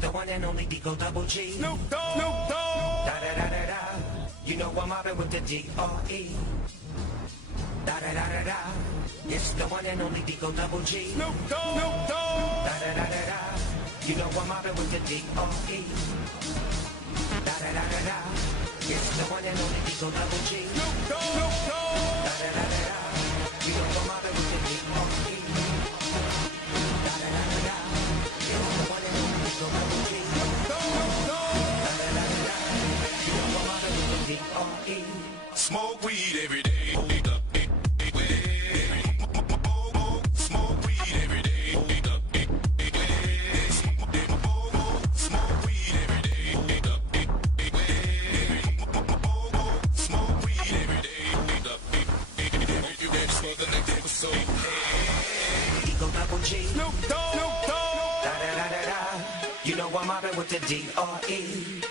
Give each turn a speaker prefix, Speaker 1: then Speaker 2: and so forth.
Speaker 1: The one and only Digo Double G.
Speaker 2: Snoop Dogg. Snoop Dogg.
Speaker 1: Da da da da da. You know I'm mobbing with the D.R.E. Da da da da da. It's the one and only Digo Double G.
Speaker 2: Snoop Dogg. Snoop Dogg.
Speaker 1: Da da da da da. You know I'm mobbing with the D.R.E. Da da da da da. It's the one and only Digo Double G.
Speaker 2: Snoop Dogg. Smoke weed every day. Smoke weed every day. Smoke weed every day. Smoke weed every day. You the next episode?
Speaker 1: Digo Double G.
Speaker 2: Snoop Dogg. Snoop Dogg.
Speaker 1: Da da da da da. You know I'm mobbing with the D.R.E.